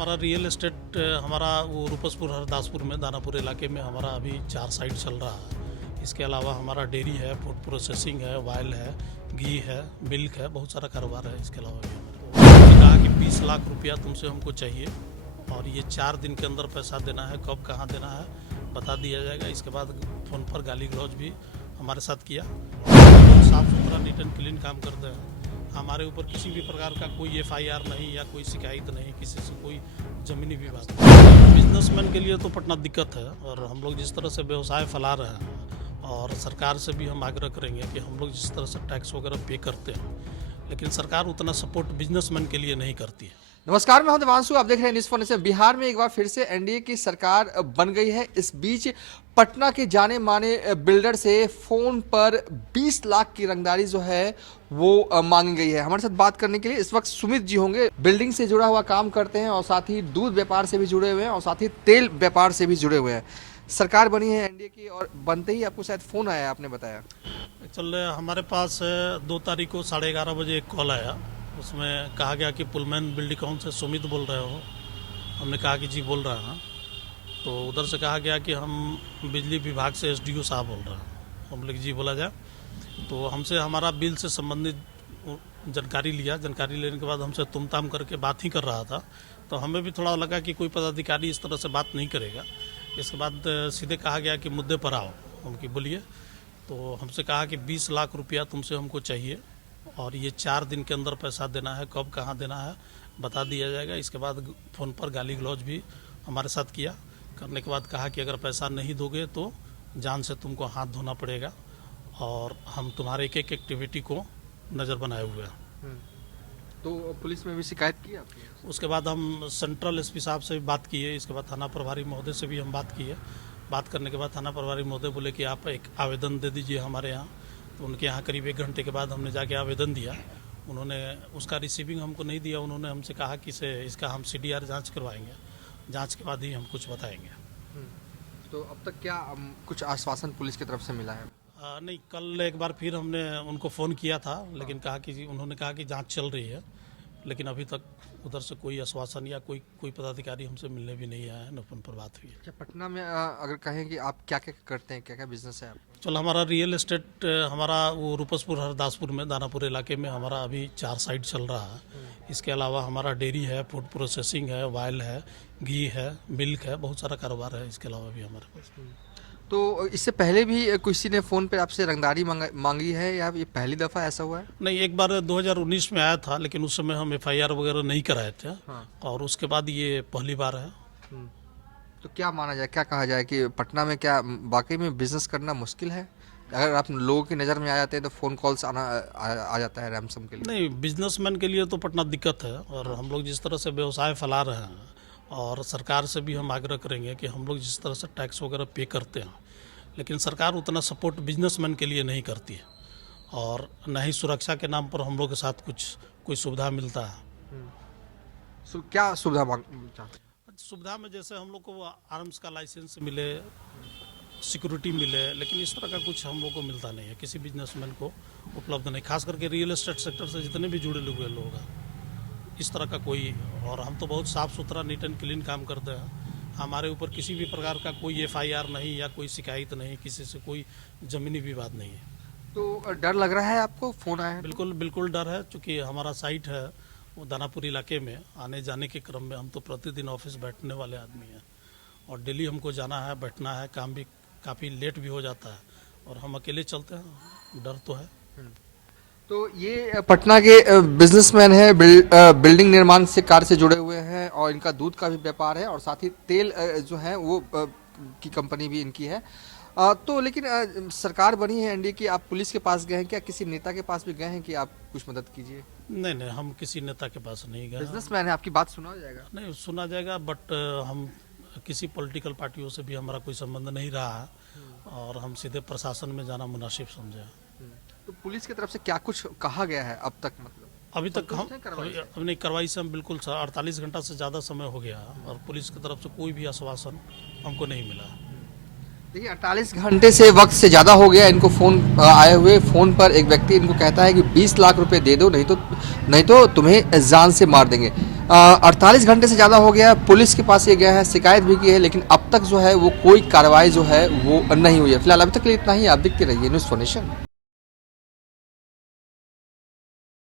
हमारा real estate हमारा वो रूपसपुर हरदासपुर में दानापुर इलाके में हमारा अभी 4 साइट चल रहा है। इसके अलावा हमारा डेयरी है, फूड प्रोसेसिंग है, ऑयल है, घी है, मिल्क है, बहुत सारा कारोबार है। इसके अलावा भी हमारा उन्होंने कहा कि 20 लाख रुपया तुमसे हमको चाहिए और ये 4 दिन के अंदर पैसा देना है। कब कहाँ देना है बता दिया जाएगा। इसके बाद फ़ोन पर गाली गलौज भी हमारे साथ किया। साफ़ सुथरा नीट एंड क्लीन काम करते हैं। हमारे ऊपर किसी भी प्रकार का कोई FIR नहीं या कोई शिकायत नहीं, किसी से कोई ज़मीनी विवाद नहीं। बिजनेसमैन के लिए तो पटना दिक्कत है और हम लोग जिस तरह से व्यवसाय फैला रहे हैं और सरकार से भी हम आग्रह करेंगे कि हम लोग जिस तरह से टैक्स वगैरह पे करते हैं, लेकिन सरकार उतना सपोर्ट बिजनेसमैन के लिए नहीं करती है। नमस्कार, मैं हूं देवांशु, आप देख रहे हैं न्यूज़ फॉर नेशन। बिहार में एक बार फिर से एनडीए की सरकार बन गई है। इस बीच पटना के जाने माने बिल्डर से फोन पर 20 लाख की रंगदारी जो है वो मांगी गई है। हमारे साथ बात करने के लिए इस वक्त सुमित जी होंगे। बिल्डिंग से जुड़ा हुआ काम करते हैं और साथ ही दूध व्यापार से भी जुड़े हुए हैं और साथ ही तेल व्यापार से भी जुड़े हुए हैं। सरकार बनी है एनडीए की और बनते ही आपको शायद फोन आया, आपने बताया। चल हमारे पास 2 तारीख को 11:30 बजे एक कॉल आया। उसमें कहा गया कि पुलमैन बिल्डिकॉन से सुमित बोल रहे हो। हमने कहा कि जी बोल रहा हूँ। तो उधर से कहा गया कि हम बिजली विभाग से SDO साहब बोल रहे हैं। हम लोग जी बोला जाए। तो हमसे हमारा बिल से संबंधित जानकारी लिया। जानकारी लेने के बाद हमसे तुम-ताम करके बात ही कर रहा था। तो हमें भी थोड़ा लगा कि कोई पदाधिकारी इस तरह से बात नहीं करेगा। इसके बाद सीधे कहा गया कि मुद्दे पर आओ। हम कि बोलिए। तो हमसे कहा कि 20 लाख रुपया तुमसे हमको चाहिए और ये 4 दिन के अंदर पैसा देना है। कब कहाँ देना है बता दिया जाएगा। इसके बाद फ़ोन पर गाली गलौज भी हमारे साथ किया। करने के बाद कहा कि अगर पैसा नहीं दोगे तो जान से तुमको हाथ धोना पड़ेगा और हम तुम्हारे एक एक एक्टिविटी को नज़र बनाए हुए हैं। तो पुलिस में भी शिकायत की आपने? उसके बाद हम सेंट्रल SP साहब से भी बात किए। इसके बाद थाना प्रभारी महोदय से भी हम बात किए। बात करने के बाद थाना प्रभारी महोदय बोले कि आप एक आवेदन दे दीजिए हमारे यहाँ। तो उनके यहाँ करीब 1 घंटे के बाद हमने जाके आवेदन दिया। उन्होंने उसका रिसीविंग हमको नहीं दिया। उन्होंने हमसे कहा कि इसका हम CDR जांच करवाएंगे। जांच के बाद ही हम कुछ बताएंगे। तो अब तक क्या कुछ आश्वासन पुलिस की तरफ से मिला है? नहीं, कल एक बार फिर हमने उनको फ़ोन किया था, लेकिन कहा कि उन्होंने कहा कि जांच चल रही है, लेकिन अभी तक उधर से कोई आश्वासन या कोई पदाधिकारी हमसे मिलने भी नहीं आया है, न उन पर बात हुई है। अच्छा, पटना में अगर कहें कि आप क्या क्या करते हैं, क्या क्या बिजनेस है आपका? चल हमारा रियल एस्टेट हमारा वो रूपसपुर हरदासपुर में दानापुर इलाके में हमारा अभी 4 साइट चल रहा है। इसके अलावा हमारा डेयरी है, फूड प्रोसेसिंग है, ऑयल है, घी है, मिल्क है, बहुत सारा कारोबार है। इसके अलावा भी हमारे पास। तो इससे पहले भी किसी ने फ़ोन पे आपसे रंगदारी मांगी है या ये पहली दफ़ा ऐसा हुआ है? नहीं, एक बार 2019 में आया था, लेकिन उस समय हम FIR वगैरह नहीं कराए थे। हाँ। और उसके बाद ये पहली बार है। तो क्या माना जाए, क्या कहा जाए कि पटना में क्या वाकई में बिजनेस करना मुश्किल है? अगर आप लोगों की नज़र में आ जाते हैं तो फ़ोन कॉल्स आ जाता है रैमसम के लिए। नहीं, बिजनेसमैन के लिए तो पटना दिक्कत है और हम लोग जिस तरह से व्यवसाय फैला रहे हैं और सरकार से भी हम आग्रह करेंगे कि हम लोग जिस तरह से टैक्स वगैरह पे करते हैं, लेकिन सरकार उतना सपोर्ट बिजनेसमैन के लिए नहीं करती है और न ही सुरक्षा के नाम पर हम लोग के साथ कोई सुविधा मिलता है। क्या सुविधा मांग चाहते हैं? सुविधा में जैसे हम लोग को आर्म्स का लाइसेंस मिले, सिक्योरिटी मिले, लेकिन इस तरह का कुछ हम लोग को मिलता नहीं है। किसी बिजनेसमैन को उपलब्ध नहीं, खास करके रियल एस्टेट सेक्टर से जितने भी जुड़े हुए लोग हैं, इस तरह का कोई। और हम तो बहुत साफ़ सुथरा नीट एंड क्लीन काम करते हैं। हमारे ऊपर किसी भी प्रकार का कोई FIR नहीं या कोई शिकायत नहीं, किसी से कोई ज़मीनी विवाद नहीं है। तो डर लग रहा है आपको फ़ोन आया? बिल्कुल डर है, चूँकि हमारा साइट है वो दानापुर इलाके में। आने जाने के क्रम में हम तो प्रतिदिन ऑफिस बैठने वाले आदमी हैं और डेली हमको जाना है, बैठना है, काम भी काफ़ी लेट भी हो जाता है और हम अकेले चलते हैं। डर तो है। तो ये पटना के बिजनेसमैन हैं, बिल्डिंग निर्माण से कार्य से जुड़े हुए हैं और इनका दूध का भी व्यापार है और साथ ही तेल जो है वो की कंपनी भी इनकी है। तो लेकिन सरकार बनी है एनडीए की, आप पुलिस के पास गए हैं क्या? किसी नेता के पास भी गए हैं कि आप कुछ मदद कीजिए? नहीं, हम किसी नेता के पास नहीं गए। बिजनेसमैन है, आपकी बात सुना जाएगा? नहीं, सुना जाएगा, बट हम किसी पॉलिटिकल पार्टियों से भी हमारा कोई संबंध नहीं रहा है और हम सीधे प्रशासन में जाना मुनासिब समझे। तो पुलिस की तरफ से क्या कुछ कहा गया है अब तक? मतलब अभी तक हम अपनी कार्रवाई से हम बिल्कुल 48 घंटा से ज़्यादा समय हो गया और पुलिस की तरफ से कोई भी आश्वासन हमको नहीं मिला। देखिए, 48 घंटे से वक्त से ज़्यादा हो गया इनको फ़ोन आए हुए। फ़ोन पर एक व्यक्ति इनको कहता है कि 20 लाख रुपए दे दो, नहीं तो तुम्हें जान से मार देंगे। 48 घंटे से ज़्यादा हो गया, पुलिस के पास ये गया है, शिकायत भी की है, लेकिन अब तक जो है वो कोई कार्रवाई जो है वो नहीं हुई है। फिलहाल अभी तक के लिए इतना ही। आप देखते रहिए न्यूज़ फॉर नेशन।